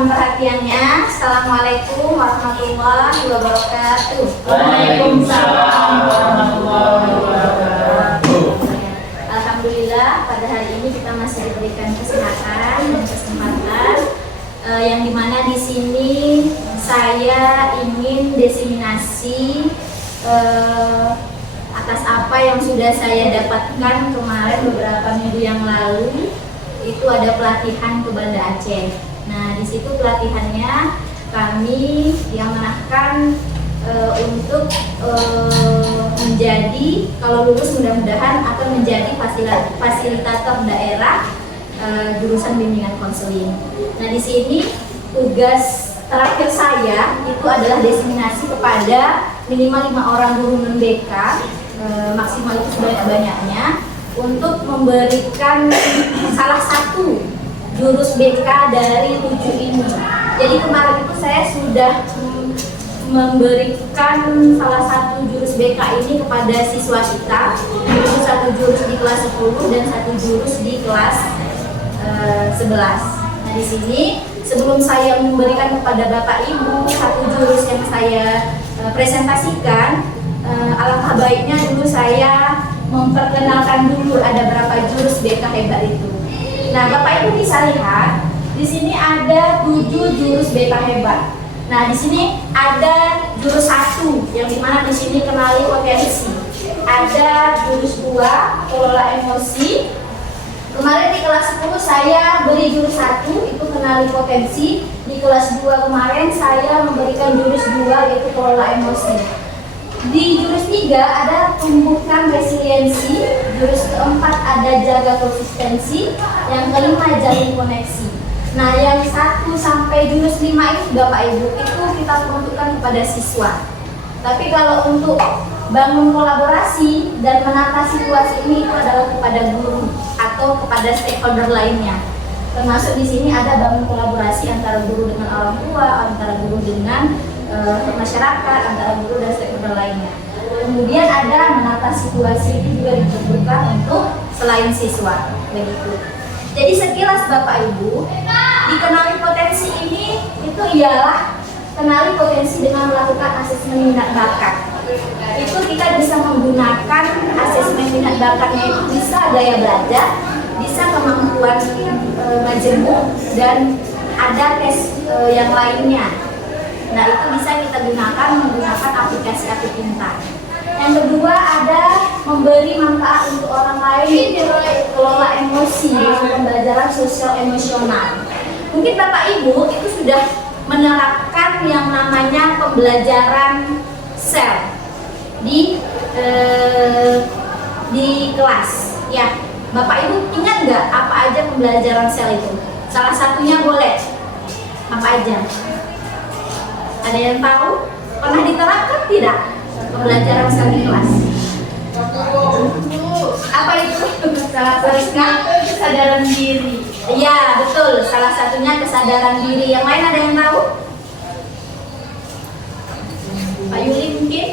mohon perhatiannya. Assalamualaikum warahmatullahi wabarakatuh. Waalaikumsalam warahmatullahi wabarakatuh. Alhamdulillah pada hari ini kita masih diberikan kesehatan dan kesempatan yang dimana di sini saya ingin diseminasi atas apa yang sudah saya dapatkan kemarin beberapa minggu yang lalu. Itu ada pelatihan ke Banda Aceh. Nah, di situ pelatihannya kami yang menargetkan untuk menjadi, kalau lulus mudah-mudahan akan menjadi fasilitator daerah jurusan bimbingan konseling. Nah, di sini tugas terakhir saya itu adalah diseminasi kepada minimal 5 orang guru non-BK, maksimal itu sebanyak-banyaknya, untuk memberikan salah satu jurus BK dari 7 ini. Jadi kemarin itu saya sudah memberikan salah satu jurus BK ini kepada siswa kita, yaitu satu jurus di kelas 10 dan satu jurus di kelas 11. Nah, di sini sebelum saya memberikan kepada Bapak Ibu satu jurus yang saya presentasikan, alangkah baiknya dulu saya memperkenalkan dulu ada berapa jurus BK hebat itu. Nah, Bapak Ibu bisa lihat di sini ada 7 jurus BK hebat. Nah, di sini ada jurus 1 yang dimana di sini kenali potensi. Ada jurus 2 kelola emosi. Kemarin di kelas 10 saya beri jurus 1 itu kenali potensi. Di kelas 2 kemarin saya memberikan jurus 2 yaitu kelola emosi. Di jurus 3 ada tumbuhkan resiliensi, jurus keempat ada jaga konsistensi, yang kelima jalin koneksi. Nah, yang 1 sampai jurus 5 itu Bapak Ibu itu kita peruntukkan kepada siswa. Tapi kalau untuk bangun kolaborasi dan menata situasi ini itu adalah kepada guru atau kepada stakeholder lainnya. Termasuk di sini ada bangun kolaborasi antara guru dengan orang tua, antara guru dengan masyarakat, antara guru dan stakeholder lainnya. Kemudian ada menata situasi itu juga diperlukan untuk selain siswa, begitu. Jadi sekilas Bapak Ibu, dikenali potensi ini itu ialah kenali potensi dengan melakukan asesmen minat bakat. Itu kita bisa menggunakan asesmen minat bakatnya itu bisa gaya belajar, bisa kemampuan majemuk, dan ada tes yang lainnya. Nah, itu bisa kita gunakan menggunakan aplikasi Aku Pintar. Yang kedua ada memberi manfaat untuk orang lain, kelola emosi dengan pembelajaran sosial emosional. Mungkin Bapak Ibu itu sudah menerapkan yang namanya pembelajaran sel di kelas. Ya, Bapak Ibu ingat nggak apa aja pembelajaran sel itu? Salah satunya boleh. Apa aja? Ada yang tahu? Pernah diterapkan tidak pembelajaran sel di kelas? Apa itu? Salah satunya kesadaran diri. Iya, betul. Salah satunya kesadaran diri. Yang lain ada yang tahu? Pak Yuli mungkin?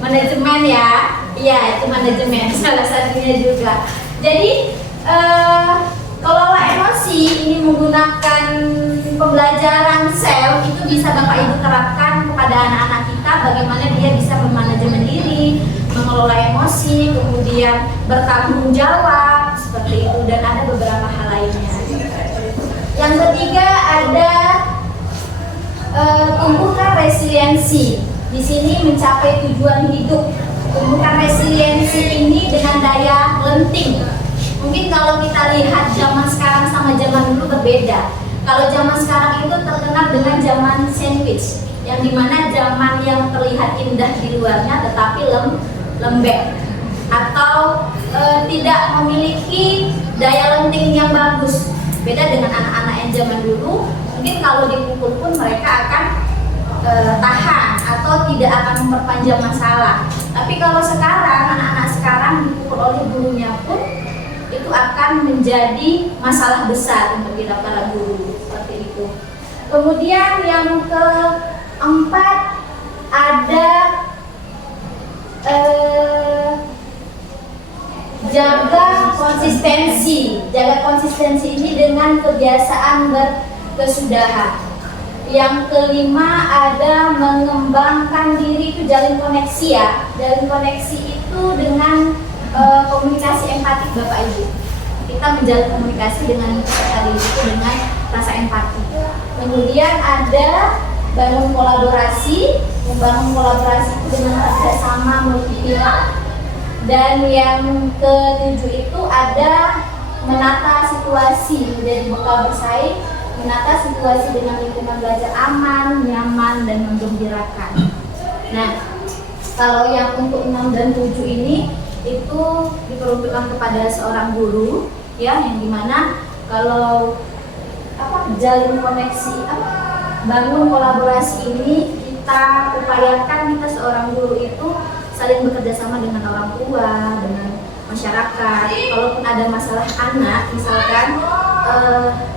Manajemen ya? Iya, itu manajemen. Salah satunya juga. Jadi kelola emosi ini menggunakan pembelajaran sel itu bisa Bapak Ibu terapkan kepada anak-anak kita, bagaimana dia bisa memanajemen diri, mengelola emosi, kemudian bertanggung jawab seperti itu, dan ada beberapa hal lainnya. Yang ketiga ada tumbuhkan resiliensi. Di sini mencapai tujuan hidup. Tumbuhkan resiliensi ini dengan daya lenting. Mungkin kalau kita lihat zaman sekarang sama zaman dulu berbeda. Kalau zaman sekarang itu terkenal dengan zaman sandwich, yang dimana zaman yang terlihat indah di luarnya tetapi lembek atau tidak memiliki daya lenting yang bagus. Beda dengan anak-anak yang zaman dulu, mungkin kalau dipukul pun mereka akan tahan atau tidak akan memperpanjang masalah. Tapi kalau sekarang anak-anak sekarang dipukul oleh gurunya pun itu akan menjadi masalah besar untuk kita para guru, seperti itu. Kemudian yang keempat ada jaga konsistensi. Jaga konsistensi ini dengan kebiasaan berkesudahan. Yang kelima ada mengembangkan diri, itu jalin koneksi ya. Jalin koneksi itu dengan komunikasi empatik Bapak Ibu. Kita menjalin komunikasi dengan diri itu dengan rasa empati. Kemudian ada bangun kolaborasi. Membangun kolaborasi itu dengan kerjasama multipihak. Dan yang ketujuh itu ada menata situasi menjadi bekal bersaing, menata situasi dengan lingkungan belajar aman, nyaman, dan menggembirakan. Nah, kalau yang untuk 6 dan 7 ini itu diperuntukkan kepada seorang guru, ya, yang dimana kalau jalin koneksi, bangun kolaborasi ini kita upayakan kita seorang guru itu saling bekerja sama dengan orang tua, dengan masyarakat. Kalaupun ada masalah anak, misalkan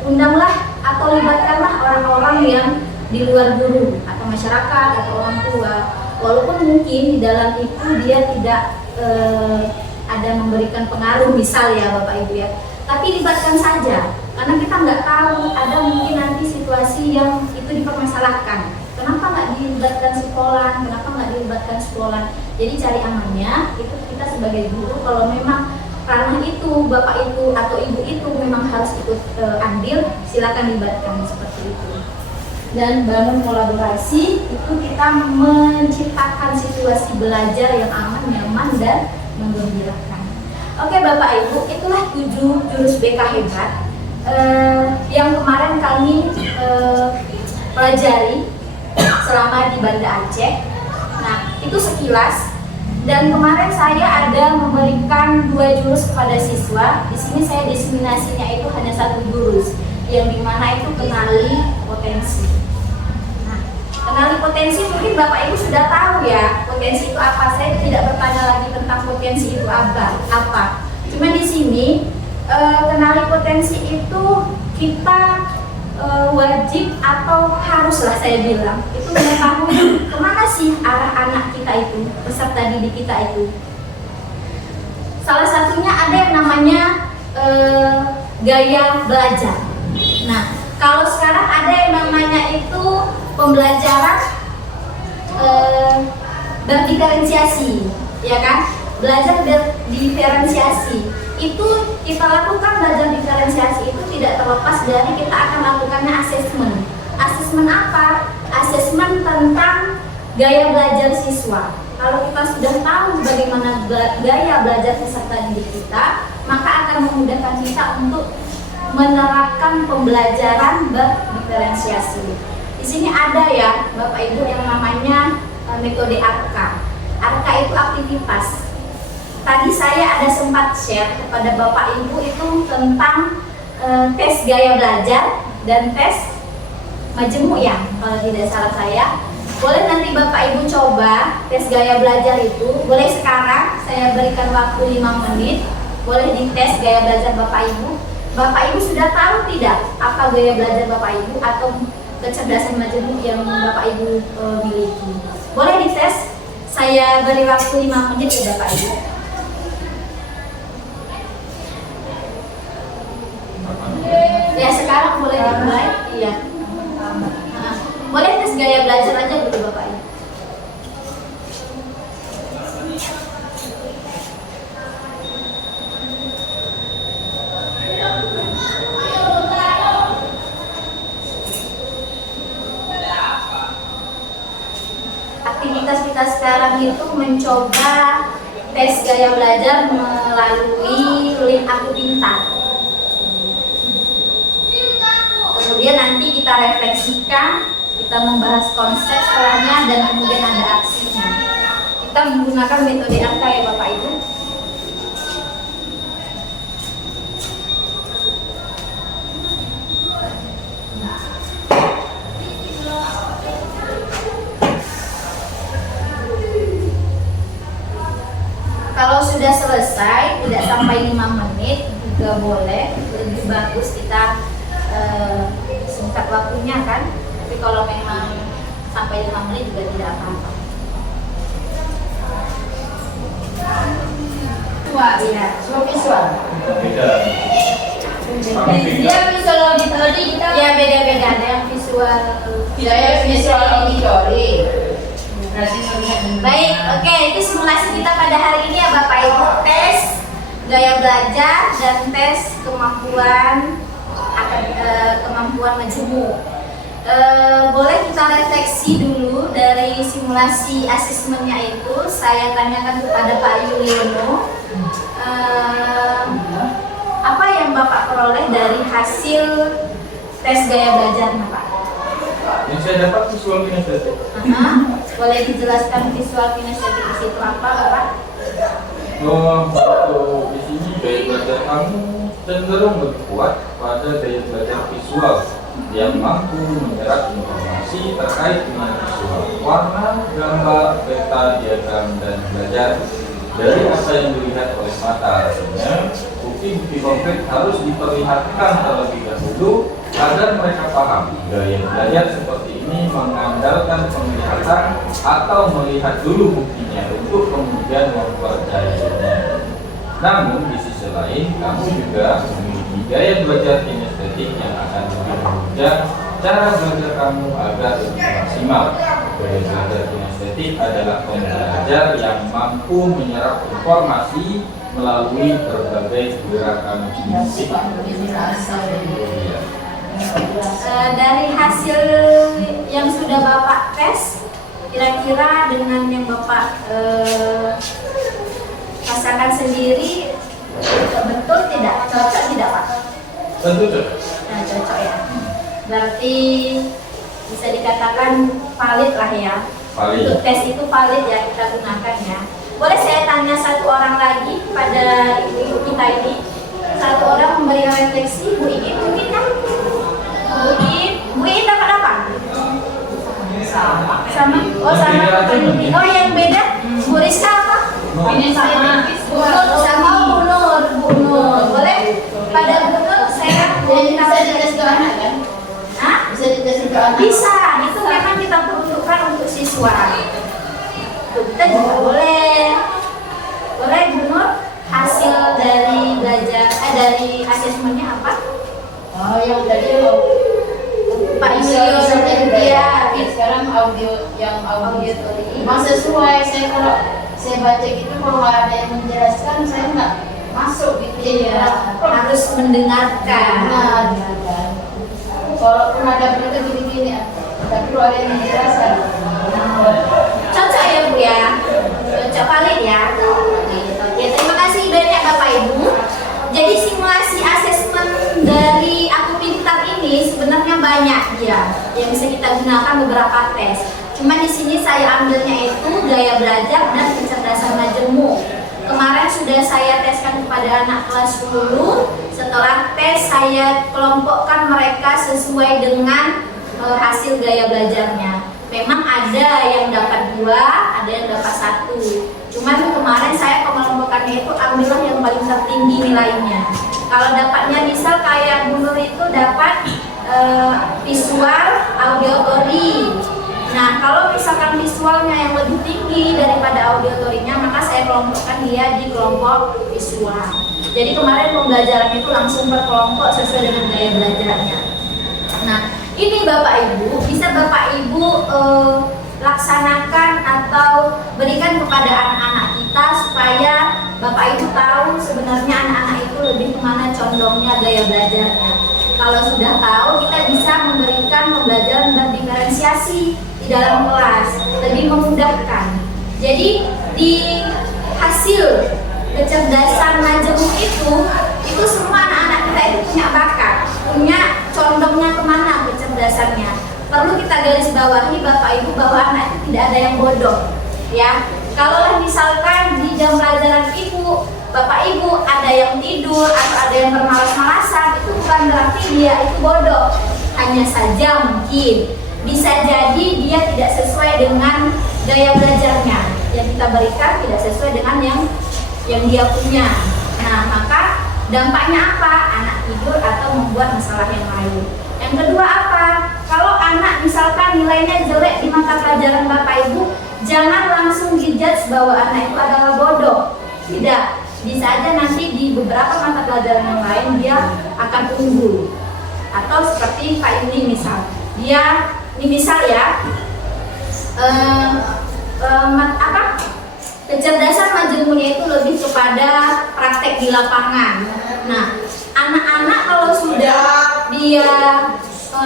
undanglah atau libatkanlah orang-orang yang di luar guru atau masyarakat atau orang tua. Walaupun mungkin di dalam itu dia tidak ada memberikan pengaruh, misal ya Bapak Ibu ya, tapi libatkan saja, karena kita nggak tahu ada mungkin nanti situasi yang itu dipermasalahkan. Kenapa nggak dilibatkan sekolah? Kenapa nggak dilibatkan sekolah? Jadi cari amannya itu kita sebagai guru, kalau memang ranah itu Bapak itu atau Ibu itu memang harus ikut andil, silakan libatkan seperti itu. Dan bangun kolaborasi itu kita menciptakan situasi belajar yang aman, nyaman, dan menggembirakan. Oke Bapak Ibu, itulah 7 jurus BK hebat yang kemarin kami pelajari selama di Banda Aceh. Nah, itu sekilas. Dan kemarin saya ada memberikan 2 jurus kepada siswa. Di sini saya diseminasinya itu hanya 1 jurus, yang dimana itu kenali potensi. Nah, kenali potensi mungkin Bapak Ibu sudah tahu ya, potensi itu apa. Saya tidak bertanya lagi tentang potensi itu apa. Cuma di sini kenali potensi itu kita wajib atau haruslah saya bilang itu mengetahui kemana sih arah anak kita itu, peserta didik kita itu. Salah satunya ada yang namanya gaya belajar. Nah, kalau sekarang ada yang namanya itu pembelajaran berdiferensiasi, ya kan? Belajar berdiferensiasi. Itu kita lakukan belajar diferensiasi itu tidak terlepas dari kita akan lakukannya asesmen. Asesmen apa? Asesmen tentang gaya belajar siswa. Kalau kita sudah tahu bagaimana gaya belajar peserta didik kita, maka akan memudahkan kita untuk menerapkan pembelajaran berdiferensiasi. Di sini ada ya Bapak Ibu yang namanya metode ARKA. ARKA itu aktivitas. Tadi saya ada sempat share kepada Bapak Ibu itu tentang tes gaya belajar dan tes majemuk ya, kalau tidak salah saya. Boleh nanti Bapak Ibu coba tes gaya belajar itu. Boleh sekarang saya berikan waktu 5 menit. Boleh dites gaya belajar Bapak Ibu. Bapak Ibu sudah tahu tidak apa gaya belajar Bapak Ibu atau kecerdasan majemuk yang Bapak Ibu miliki? Boleh dites. Saya beri waktu 5 menit ya Bapak Ibu. Ya sekarang boleh dimulai, iya. Boleh tes gaya belajar aja dulu Bapak Ibu. Aktivitas kita sekarang itu mencoba tes gaya belajar melalui link Aku Pintar. Kemudian nanti kita refleksikan, kita membahas konsep setelahnya, dan kemudian ada aksinya. Kita menggunakan metode ARKA ya Bapak Ibu. Kalau sudah selesai, tidak sampai 5 menit juga boleh, lebih bagus kita singkat waktunya kan. Tapi kalau memang sampai 5 menit juga tidak apa-apa. Wah, iya. Oke, Dia visual auditory kita. Ya beda-beda, ada yang visual. Saya visual auditory. Berarti Baik, oke, itu simulasi kita pada hari ini ya Bapak Ibu. Tes gaya belajar dan tes kemampuan kemampuan majemuk. Boleh kita refleksi dulu dari simulasi asesmennya itu. Saya tanyakan kepada Pak Yuliono, apa yang Bapak peroleh dari hasil tes gaya belajarnya Pak? Yang saya dapat visual kinestetik. Boleh dijelaskan visual kinestetik di situ apa Bapak? Untuk di sini gaya belajar kamu cenderung lebih kuat pada gaya belajar visual yang mampu menyerap informasi terkait dengan visual, warna, gambar, peta, diagram, dan belajar dari apa yang dilihat oleh mata. Artinya, bukti-bukti konkret harus diperlihatkan terlebih dahulu agar mereka paham. Gaya belajar seperti ini mengandalkan penglihatan atau melihat dulu buktinya untuk kemudian mempercayainya. Namun di sisi lain, kamu juga memiliki gaya belajar kinestetik yang akan lebih menunjang cara belajar kamu agar lebih maksimal. Gaya belajar kinestetik adalah pembelajar yang mampu menyerap informasi melalui berbagai gerakan fisik. Dari hasil yang sudah Bapak tes, kira-kira dengan yang Bapak rasakan sendiri betul tidak? Cocok tidak Pak? Tentu cocok. Nah, cocok ya. Berarti bisa dikatakan valid lah ya. Valid. Untuk tes itu valid ya, kita gunakan ya. Boleh saya tanya satu orang lagi pada ibu kita ini? Satu orang memberi refleksi, Bu Iin mungkin kan? Bu Iin dapat apa? Sama. Oh sama. Oh yang beda? Bu Rizka apa? ini sama. Sama Bu Nur. Boleh? Pada Bu Nur saya Jadi bisa dites ke anak kan? Hah? Bisa dites ke anak. Bisa, itu memang kita peruntukkan untuk siswa. Kita juga boleh. Boleh Bu Nur, hasil dari belajar dari asesmennya apa? Oh yang tadi Pak visual Yuliono ya. ya. Sekarang audio yang audio memang sesuai. Saya kalau saya baca gitu kalau nggak ada yang menjelaskan saya nggak masuk gitu. Iya, harus mendengarkan. Nah, kalaupun ada berita gini-gini, tapi kalau ada yang menjelaskan. Cocok ya Bu ya? Cocok valid ya? Ya terima kasih banyak Bapak Ibu. Jadi simulasi asesmen dari Aku Pintar ini sebenarnya banyak ya, yang bisa kita gunakan beberapa tes. Cuma di sini saya ambilnya itu gaya belajar dan kecerdasan majemuk. Kemarin sudah saya teskan kepada anak kelas 10. Setelah tes saya kelompokkan mereka sesuai dengan hasil gaya belajarnya. Memang ada yang dapat 2, ada yang dapat 1. Cuman kemarin saya mengelompokkannya itu ambillah yang paling tertinggi nilainya. Kalau dapatnya misal kayak Bu Nur itu dapat visual auditory. Nah, kalau misalkan visualnya yang lebih tinggi daripada auditorinya, maka saya kelompokkan dia di kelompok visual. Jadi kemarin pembelajaran itu langsung berkelompok sesuai dengan gaya belajarnya. Nah, ini Bapak Ibu, bisa Bapak Ibu laksanakan atau berikan kepada anak-anak kita supaya Bapak Ibu tahu sebenarnya anak-anak itu lebih kemana condongnya gaya belajarnya. Kalau sudah tahu, kita bisa memberikan pembelajaran berdiferensiasi di dalam kelas, lebih memudahkan. Jadi di hasil kecerdasan majemuk itu semua anak-anak kita itu punya bakat, punya condongnya kemana kecerdasannya. Perlu kita garis bawahi Bapak Ibu bahwa anak itu tidak ada yang bodoh, ya. Kalau misalkan di jam pelajaran Ibu, Bapak Ibu ada yang tidur atau ada yang bermalas-malasan, itu bukan berarti dia itu bodoh. Hanya saja mungkin bisa jadi dia tidak sesuai dengan gaya belajarnya yang kita berikan, tidak sesuai dengan yang dia punya. Nah, maka dampaknya apa? Anak tidur atau membuat masalah yang lain. Yang kedua apa? Kalau anak misalkan nilainya jelek di mata pelajaran Bapak Ibu, jangan langsung dijudge bahwa anak itu adalah bodoh. Tidak. bisa aja nanti di beberapa mata pelajaran yang lain dia akan unggul. Atau seperti Kak Yuli misal, dia ini misal ya kecerdasan majemuknya itu lebih kepada praktek di lapangan. Nah, anak-anak kalau sudah dia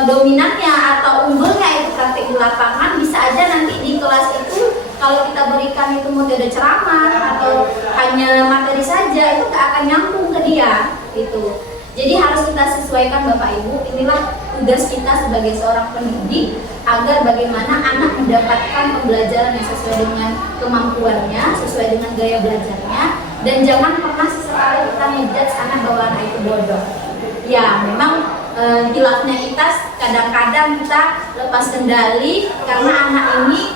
dominannya atau unggulnya itu praktek di lapangan, bisa aja nanti di kelas itu kalau kita berikan itu metode ceramah atau hanya materi saja, itu gak akan nyambung ke dia gitu. Jadi harus kita sesuaikan Bapak Ibu, inilah tugas kita sebagai seorang pendidik agar bagaimana anak mendapatkan pembelajaran yang sesuai dengan kemampuannya, sesuai dengan gaya belajarnya, dan jangan pernah sesekali kita ngejudge anak bahwa anak itu bodoh. Ya memang hilafnya kita kadang-kadang kita lepas kendali karena anak ini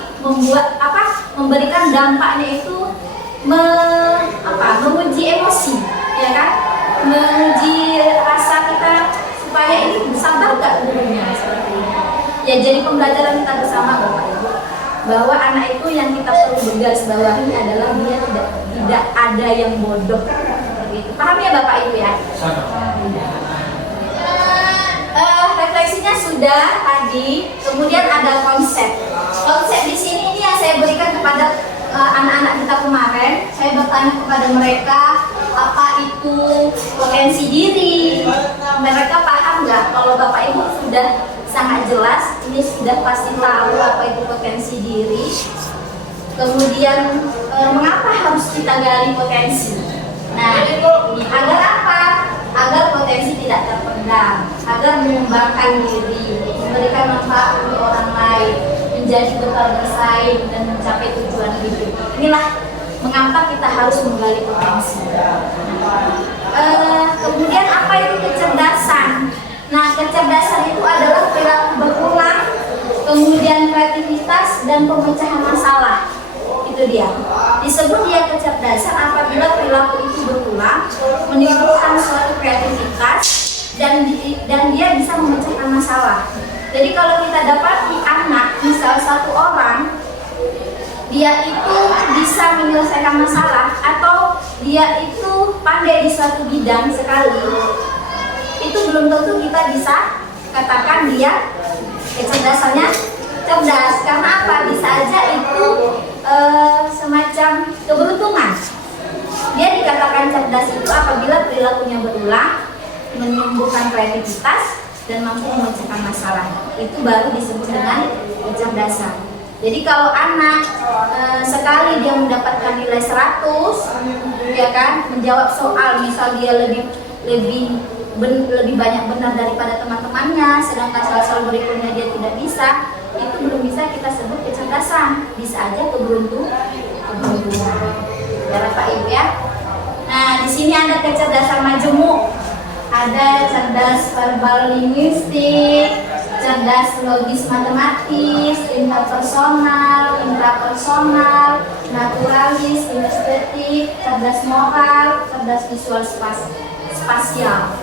memberikan dampaknya itu menguji emosi, ya kan? Menguji rasa kita supaya ini sabar gak gurunya seperti ini. Ya jadi pembelajaran kita bersama Bapak Ibu bahwa anak itu yang kita perlu bergarisbawahi adalah dia tidak ada yang bodoh. Begitu. Paham ya Bapak Ibu ya? Refleksinya sudah tadi, kemudian ada konsep. Konsep di sini ini yang saya berikan kepada anak-anak kita kemarin. Saya bertanya kepada mereka apa itu potensi diri. Mereka paham nggak? Kalau Bapak Ibu sudah sangat jelas, ini sudah pasti tahu apa itu potensi diri. Kemudian mengapa harus kita gali potensi? Nah, agar apa? Agar potensi tidak terpendam, agar mengembangkan diri, memberikan manfaat untuk orang lain, menjadi bekal bersaing dan mencapai tujuan hidup. Inilah mengapa kita harus menggali potensi. Kemudian apa itu kecerdasan? Nah, kecerdasan itu adalah perilaku berulang, kemudian kreativitas dan pemecahan masalah. Itu dia. Disebut dia kecerdasan apabila perilaku itu berulang, menimbulkan suatu kreativitas dan dia bisa memecahkan masalah. Jadi kalau kita dapati anak, misal satu orang, dia itu bisa menyelesaikan masalah atau dia itu pandai di suatu bidang sekali, itu belum tentu kita bisa katakan dia kecerdasannya cerdas. Karena apa? Bisa aja itu semacam keberuntungan. Dia dikatakan cerdas itu apabila perilakunya berulang, menumbuhkan kreativitas dan mampu memecahkan masalah. Itu baru disebut dengan kecerdasan. Jadi kalau anak sekali dia mendapatkan nilai 100, ya kan, menjawab soal, misal dia lebih banyak benar daripada teman-temannya, sedangkan soal-soal berikutnya dia tidak bisa, itu belum bisa kita sebut kecerdasan. Bisa aja keberuntungan. Ya Pak Ibu ya. Nah, di sini ada kecerdasan majemuk. Ada cerdas verbal linguistik, cerdas logis matematis, interpersonal, intrapersonal, naturalis, kinestetik, cerdas moral, cerdas visual spasial.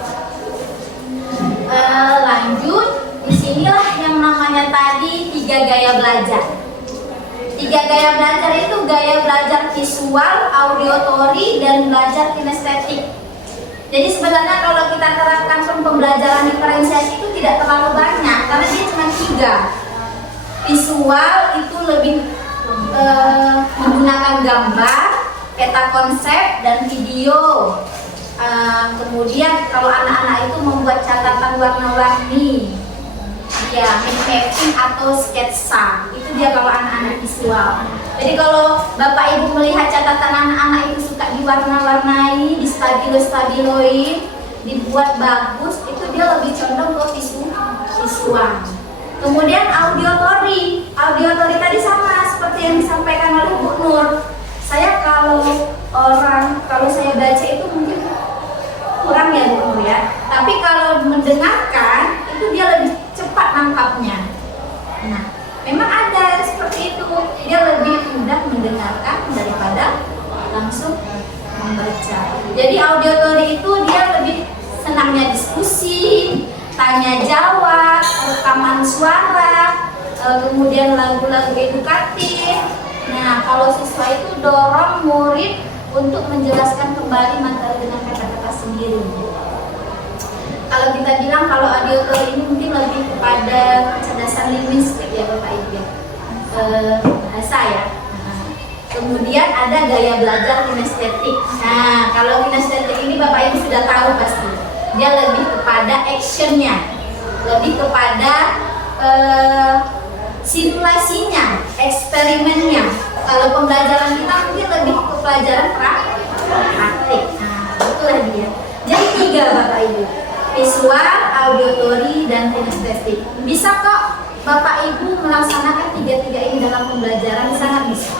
Lanjut, disinilah yang namanya tadi 3 gaya belajar. 3 gaya belajar itu gaya belajar visual, auditory, dan belajar kinestetik. Jadi sebenarnya kalau kita terapkan pembelajaran diferensiasi itu tidak terlalu banyak karena dia cuma 3. Visual itu lebih menggunakan gambar, peta konsep, dan video. Kemudian kalau anak-anak itu membuat catatan warna-warni, ya mapping atau sketsa, itu dia kalau anak-anak visual. Jadi kalau Bapak Ibu melihat catatan anak-anak itu suka diwarna-warnai, distabilo-stabiloin, dibuat bagus, itu dia lebih condong ke visual. Kemudian auditory tadi sama seperti yang disampaikan oleh Bu Nur. Saya kalau saya baca itu mungkin kurang ya Bu Nur ya. Tapi kalau mendengarkan itu dia lebih cepat nangkapnya. Nah, memang ada seperti itu. Dia lebih mudah mendengarkan daripada langsung membaca. Jadi auditory itu dia lebih senangnya diskusi, tanya jawab, rekaman suara, kemudian lagu-lagu edukatif. Nah, kalau siswa itu dorong murid untuk menjelaskan kembali materi dengan kata-kata sendiri. Kalau kita bilang kalau auditory ini mungkin lebih kepada kecerdasan linguistik ya Bapak Ibu ya, bahasa ya. Kemudian ada gaya belajar kinestetik. Nah, kalau kinestetik ini Bapak Ibu sudah tahu pasti. Dia lebih kepada actionnya, lebih kepada simulasinya, eksperimennya. Kalau pembelajaran kita mungkin lebih ke pelajaran praktik. Nah, itulah dia. Jadi 3 Bapak Ibu, visual, auditory, dan kinestetik. Bisa kok Bapak Ibu melaksanakan 3 ini dalam pembelajaran, sangat bisa.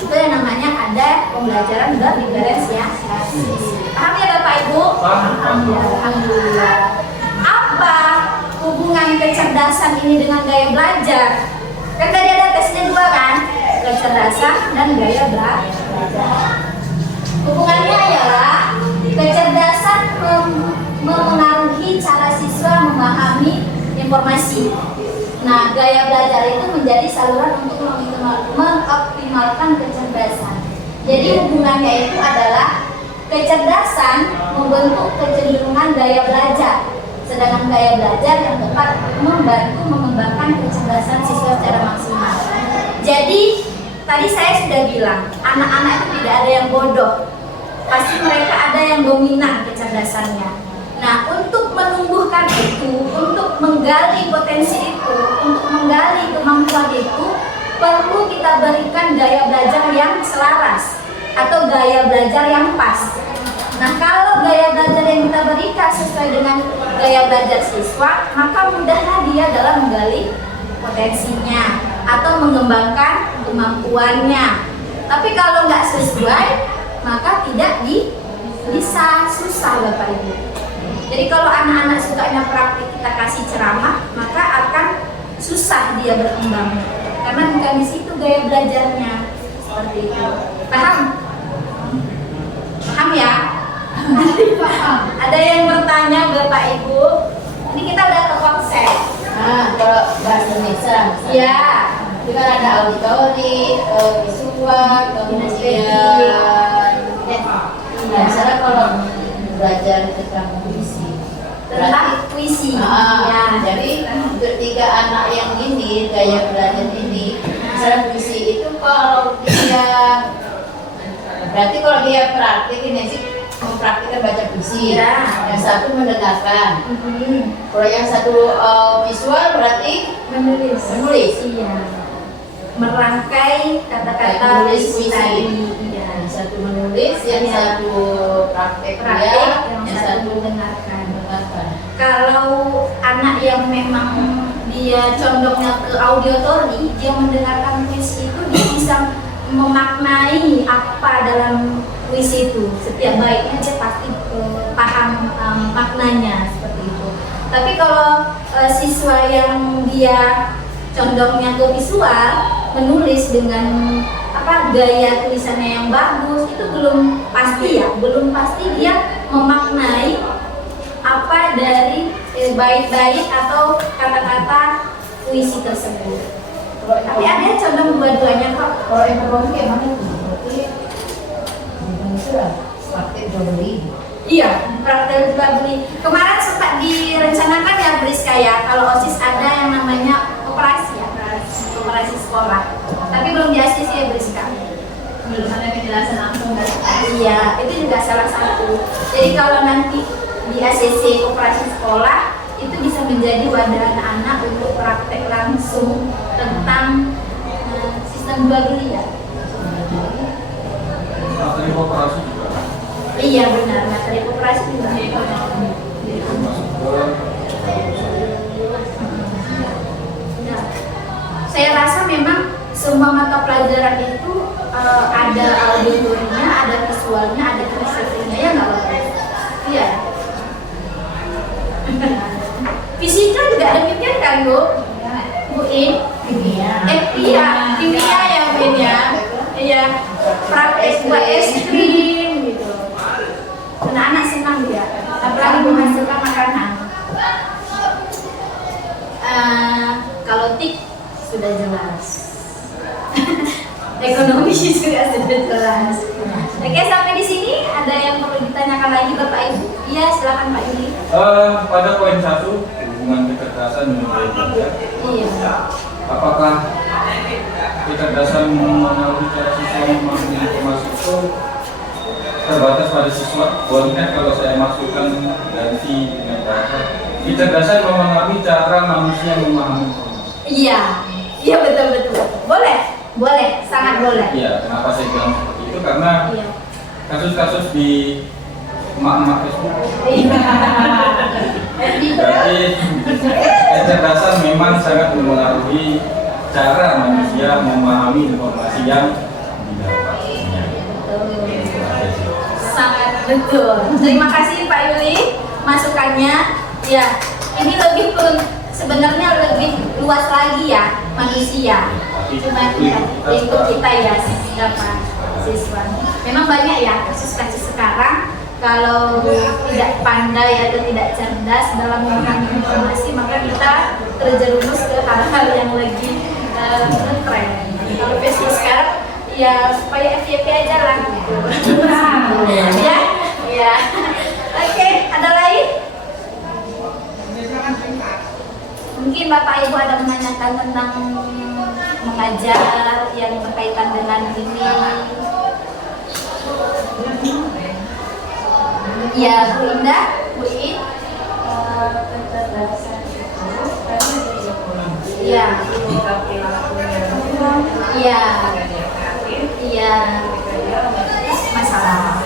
Itu yang namanya ada pembelajaran berdiferensiasi. Paham ya Bapak Ibu? Paham. Ya, alhamdulillah. Apa hubungan kecerdasan ini dengan gaya belajar? Kan tadi ada tesnya 2 kan? Kecerdasan dan gaya belajar. Hubungannya ialah kecerdasan memengaruhi cara siswa memahami informasi. Nah, gaya belajar itu menjadi saluran untuk mengoptimalkan kecerdasan. Jadi hubungannya itu adalah kecerdasan membentuk kecenderungan gaya belajar, sedangkan gaya belajar yang tepat membantu mengembangkan kecerdasan siswa secara maksimal. Jadi tadi saya sudah bilang, anak-anak itu tidak ada yang bodoh, pasti mereka ada yang dominan kecerdasannya. Nah, untuk menumbuhkan itu, untuk menggali potensi itu, untuk menggali kemampuan itu, perlu kita berikan gaya belajar yang selaras atau gaya belajar yang pas. Nah, kalau gaya belajar yang kita berikan sesuai dengan gaya belajar siswa, maka mudahlah dia dalam menggali potensinya atau mengembangkan kemampuannya. Tapi kalau nggak sesuai, maka tidak bisa, susah Bapak Ibu. Jadi kalau anak-anak sukanya praktik, kita kasih ceramah, maka akan susah dia berkembang. Karena bukan di situ gaya belajarnya. Seperti itu. Paham? Paham ya? Ada yang bertanya Bapak Ibu? Ini kita udah ke konsep. Nah, kalau bahasa Indonesia, Ya. itu kan ada auditory, visual, kemudian nah, misalnya kalau belajar tentang puisi, Tentang puisi. Ya. jadi untuk 3 anak yang ini gaya belajar ini, misalnya puisi itu kalau dia berarti kalau dia praktik ini sih mempraktikkan baca puisi, Ya. yang satu mendengarkan, kalau yang satu visual berarti Menulis. Iya. Merangkai kata-kata Menulis puisi puisi. tadi. Iya. Yang satu menulis, yang Iya. satu praktek Praktik, dia, yang satu mendengarkan. mendengarkan. Kalau anak yang memang dia condongnya ke auditory, dia mendengarkan puisi itu, dia bisa memaknai apa dalam puisi itu. Setiap baiknya dia pasti paham maknanya seperti itu. Tapi kalau siswa yang dia condongnya ke visual, menulis dengan gaya tulisannya yang bagus, itu belum pasti ya, belum pasti dia memaknai apa dari bait-bait atau kata-kata puisi tersebut. Tapi ada yang condong dua-duanya kok. Kalau ekonomi kayak mana tuh? Berarti Indonesia praktek jual beli. Iya, praktek jual beli. Kemarin sempat direncanakan ya Briska ya, kalau OSIS ada yang namanya operasi ya, operasi sekolah. Tapi belum di ACC ya Briska. Belum ada kejelasan langsung dari. Iya, itu juga salah satu. Jadi kalau nanti di ACC operasi sekolah, itu bisa menjadi wadah anak-anak untuk praktek langsung tentang sistem jual beli ya. Materi operasi juga. Iya benar, materi operasi juga. Masuk ke Nah, saya rasa memang semua mata pelajaran itu ada auditornya, ada visualnya, ada kinestetiknya ya nggak apa-apa. Iya. Fisika juga demikian kan Bu? Bu In? Kimia. Iya, kimia ya Bu In ya. Iya. Praktek buat es krim gitu. Anak-anak senang dia, apalagi menghasilkan makanan. Kalau TIK sudah jelas. Ekonomi juga sudah jelas. Oke, sampai di lagi Bapak Ibu? Iya, silakan Pak Yuli. Pada poin 1 hubungan kecerdasan dengan gaya belajar. Iya. Apakah kecerdasan mengenali cara siswa memahami informasi itu terbatas pada siswa? Boleh kalau saya masukkan ganti dengan bahasa kecerdasan memahami cara manusia memahami informasi. Iya, iya betul. Boleh, sangat boleh. Iya, kenapa saya bilang seperti itu? Karena Iya. kasus-kasus di emak-emak Facebook. Iya. Berarti kecerdasan memang sangat mempengaruhi cara manusia memahami informasi yang didapatnya. Sangat betul. Terima kasih Pak Yuli masukannya. Ya, ini lebih sebenarnya lebih luas lagi ya manusia. Cuma lingkup kita ya siapa siswa. Memang banyak ya kasus-kasus sekarang kalau tidak pandai atau tidak cerdas dalam memahami informasi maka kita terjerumus ke hal-hal yang lagi ngetren. Kalau Facebook sekarang ya supaya FYP aja lah gitu. Ya. Oke, ada lain? Mungkin Bapak Ibu ada menanyakan tentang mengajar yang berkaitan dengan ini. Ya, Bu Indah, Bu In. Iya. Iya. Masalah.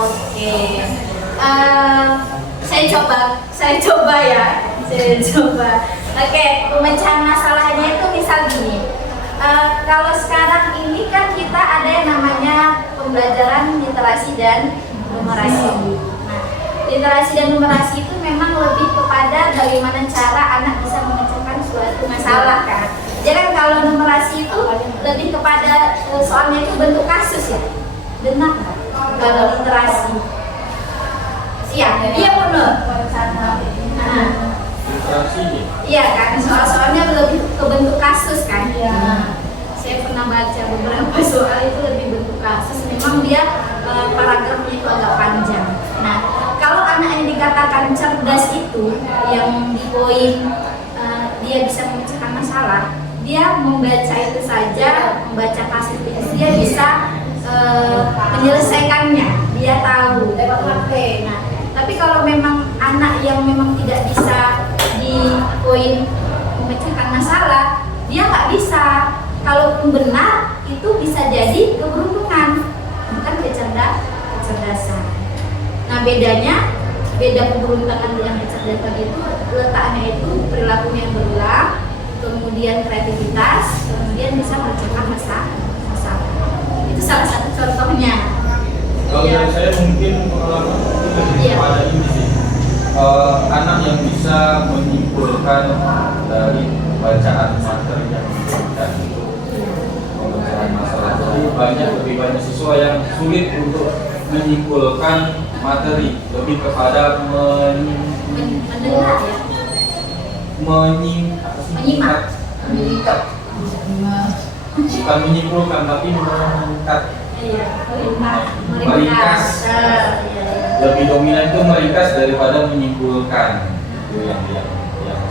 Oke. Saya coba ya. Oke, pemecahan masalahnya itu misal gini. Kalau sekarang ini kan kita ada yang namanya pembelajaran literasi dan numerasi. Nah, literasi dan numerasi itu memang lebih kepada bagaimana cara anak bisa memecahkan suatu masalah kan. Jadi kalau numerasi itu lebih kepada soalnya itu bentuk kasus ya. Benar nggak? Kalau literasi. Iya benar. Iya kan, soalnya lebih ke bentuk kasus kan. Saya pernah baca beberapa soal itu lebih bentuk kasus. Memang dia paragrafnya itu agak panjang. Nah, kalau anak yang dikatakan cerdas itu yang di poin dia bisa memecahkan masalah, dia membaca itu saja, membaca kasus itu dia bisa menyelesaikannya, dia tahu. Nah, tapi kalau memang anak yang memang tidak bisa di poin memecahkan masalah, dia nggak bisa. Kalaupun benar, itu bisa jadi keberuntungan, bukan kecerdasan. Nah, beda keberuntungan dengan kecerdasan itu letaknya itu perilakunya yang berulang, kemudian kreativitas, kemudian bisa mencegah masalah. Itu salah satu contohnya. Kalau dari saya mungkin pengalaman itu pada ini sih, anak yang bisa menyimpulkan dari bacaan materi yang diberikan itu pemecahan masalah. Jadi lebih banyak siswa yang sulit untuk menyimpulkan materi, lebih kepada menyimak, bukan menyimpulkan tapi meningkat. Meringkas, lebih dominan itu meringkas daripada menyimpulkan. Itu yang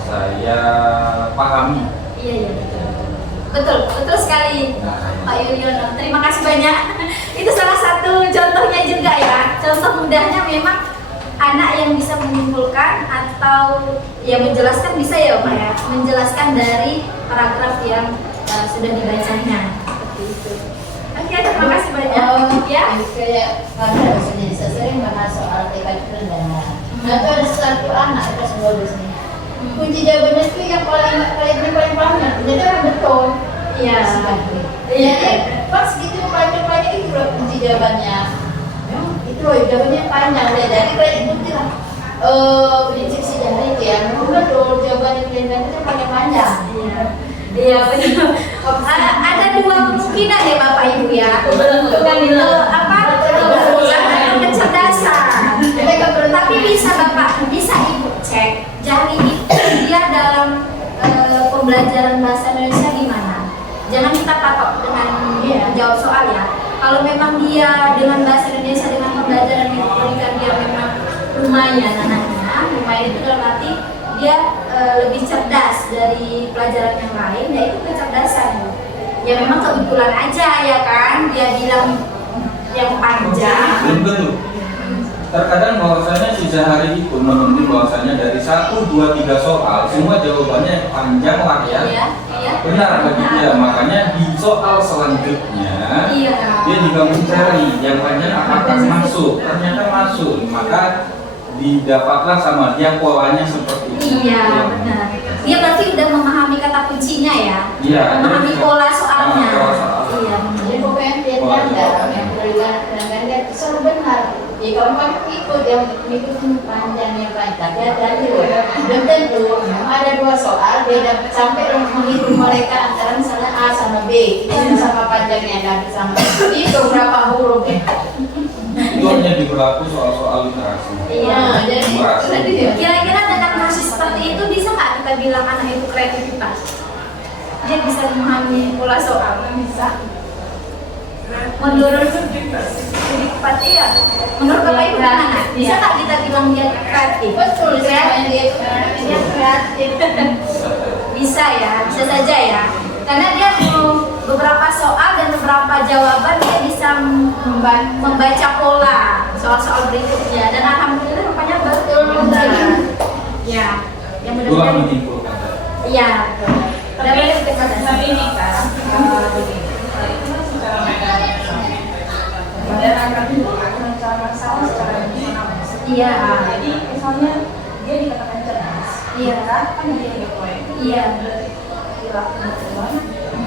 saya pahami. Iya. Betul sekali Pak Yuliono. Terima kasih banyak. Itu salah satu contohnya juga ya. Contoh mudahnya memang anak yang bisa menyimpulkan atau yang menjelaskan bisa ya Pak ya. Menjelaskan dari paragraf yang sudah dibacanya. Seperti itu. Oke, terima kasih banyak. Ya. Kayak pada sini saya sering bahas soal TK rendah. Nah, itu ada satu anak kelas 2 di sini. Kunci jawabannya itu yang paling paham. Jadi orang betul. Iya. Jadi pas gitu panjang itu loh kunci jawabannya. Itu loh jawabannya panjang. Jadi kalau ikuti lah prinsip sejarah itu ya. Betul jawaban yang itu panjang. Iya benar. Ada dua kemungkinan ya Bapak Ibu ya. Kecerdasan. Tapi bisa Bapak Ibu cek Jari itu dia dalam pembelajaran bahasa Indonesia gimana? Jangan kita patok dengan menjawab soal ya. Kalau memang dia dengan bahasa Indonesia dengan pembelajaran yang diberikan dia memang lumayan anaknya, lumayan itu dalam arti dia lebih cerdas dari pelajaran yang lain, yaitu kecerdasan. Ya memang kebetulan aja ya kan dia bilang yang panjang. Belum tentu. Terkadang bahwasanya si Zahari itu menuntut bahwasanya dari 1, 2, 3 soal semua jawabannya panjang lah ya. Iya, iya. Benar bagi dia, makanya di soal selanjutnya Iya. dia juga mencari yang panjang apakah masuk. Ternyata masuk, maka didapatlah sama dia polanya seperti itu. Iya, benar. Dia berarti udah memahami kata kuncinya ya. Iya. Memahami pola soalnya. Pola soal. Iya. Jadi pokoknya dia tanda yang berikan dengan dia selalu benar. Jadi kalau kamu ikut yang ikutin panjangnya panjang, hati-hati loh. Belum tentu ada 2 soal beda sampai menghitung mereka antara misalnya A sama B, itu sama panjangnya dan sama itu berapa huruf ya. Itu hanya diberlaku soal-soal literasi. Iya. Jadi tadi dia Kira-kira dengan kasus seperti itu bisa nggak kita bilang anak itu kreativitas? Dia bisa memahami pola soal, bisa. Menurut ya. Menurut Bapak Ibu gimana? Bisa nggak kita bilang dia kreatif? betul saya dia itu Dia kreatif. Bisa ya, bisa saja ya. Karena dia beberapa soal dan beberapa jawaban dia bisa membaca pola soal-soal berikutnya dan alhamdulillah rupanya betul. Ya, yang Itulah mudah-mudahan. menyimpulkan. Iya. Tapi Tapi ini kan, secara mekanisme dan akan itu mencari masalah secara emosional. iya. Jadi misalnya dia dikatakan cerdas, Iya. kan dia 3 poin. Iya. Perilaku kebetulan,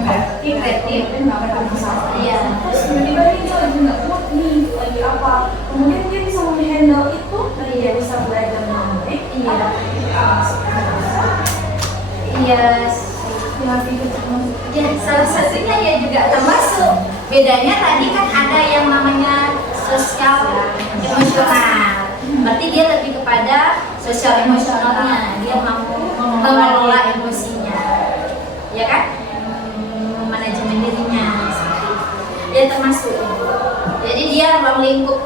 Kreatif. dan nggak ada masalah. Iya. Terus tiba-tiba dia lagi nggak mood nih, lagi apa? Kemudian dia bisa menghandle itu, dan dia bisa belajar dengan baik. Iya. Iya. Ya, salah satunya ya juga termasuk. Bedanya tadi kan ada yang namanya sosial emosional. Berarti dia lebih kepada sosial emosionalnya. Dia mampu mengelola emosinya, ya kan? Manajemen dirinya. Seperti itu. Ya termasuk. Jadi dia ruang lingkup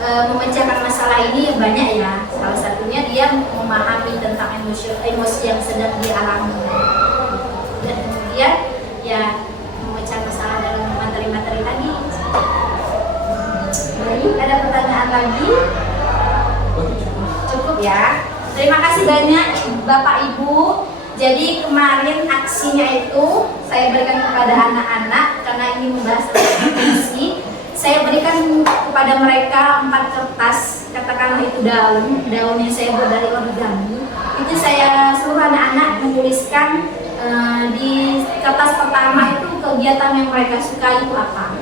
memecahkan masalah ini banyak ya. Salah satunya dia memahami tentang emosi yang sedang dialami. Dan kemudian ya memecah masalah dalam materi-materi tadi. Baik, ada pertanyaan lagi? Cukup ya. Terima kasih banyak Bapak Ibu. Jadi kemarin aksinya itu saya berikan kepada anak-anak karena ini membahas tentang emosi. Saya berikan kepada mereka 4 kertas, katakanlah itu daun yang saya buat dari origami. Itu saya suruh anak-anak menuliskan di kertas pertama itu kegiatan yang mereka suka itu apa.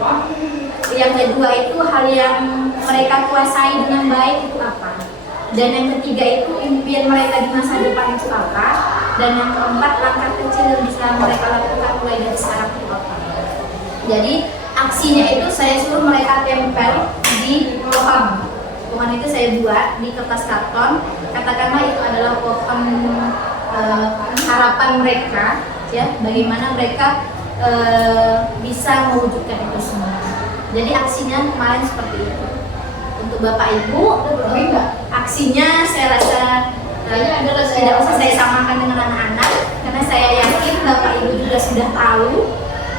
Yang kedua itu hal yang mereka kuasai dengan baik itu apa. Dan yang ketiga itu impian mereka di masa depan itu apa. Dan yang keempat langkah kecil yang bisa mereka lakukan mulai dari sekarang itu apa. Jadi aksinya itu saya suruh mereka tempel di pohon. Pohon itu saya buat di kertas karton. Katakanlah itu adalah pohon harapan mereka, ya, bagaimana mereka bisa mewujudkan itu semua. Jadi aksinya kemarin seperti itu. Untuk Bapak Ibu, aksinya saya rasa tidak usah saya samakan dengan anak-anak, karena saya yakin Bapak Ibu juga sudah tahu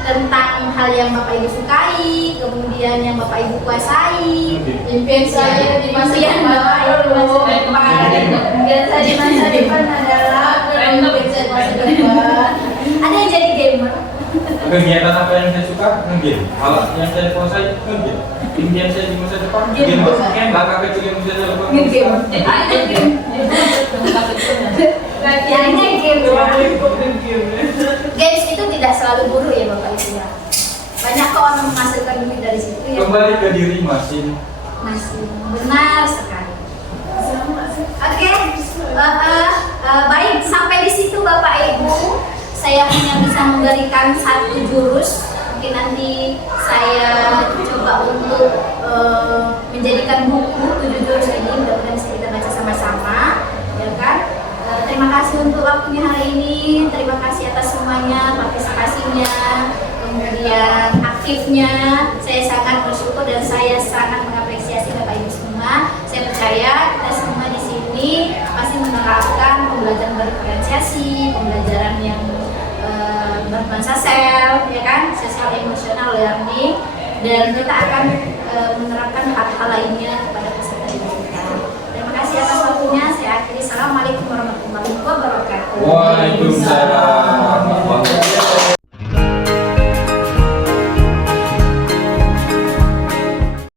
tentang hal yang Bapak Ibu sukai, kemudian yang Bapak Ibu kuasai. impian saya di masa Impian Bapak Ibu impian saya di masa depan adalah impian saya di masa depan. ada yang jadi gamer. Kegiatan apa yang saya suka? Nge-game. Hal yang saya kuasai? Nge-game. Impian saya di masa depan? Game. Game. Langkah kecil yang bisa saya lakukan? Nge-game. Jadinya game ya. Games itu tidak selalu buruk ya Bapak Ibu ya. Banyak kok orang menghasilkan duit dari situ ya. Kembali ke diri masing. Masih benar sekali. Oke, baik, sampai di situ Bapak Ibu. Saya hanya bisa memberikan 1 jurus. Mungkin nanti saya coba untuk menjadikan buku 7 jurus ini, mudah-mudahan bisa kita baca sama-sama, ya kan? Terima kasih untuk waktunya hari ini. Terima kasih atas semuanya partisipasinya. aktifnya. Saya sangat bersyukur dan saya sangat mengapresiasi Bapak Ibu semua. Saya percaya kita semua di sini pasti menerapkan pembelajaran berdiferensiasi, pembelajaran yang bernuansa self, ya kan, sosial emosional learning, dan kita akan menerapkan hal-hal lainnya kepada peserta didik kita. Terima kasih atas waktunya. Saya akhiri. Assalamualaikum warahmatullahi wabarakatuh. Waalaikumsalam.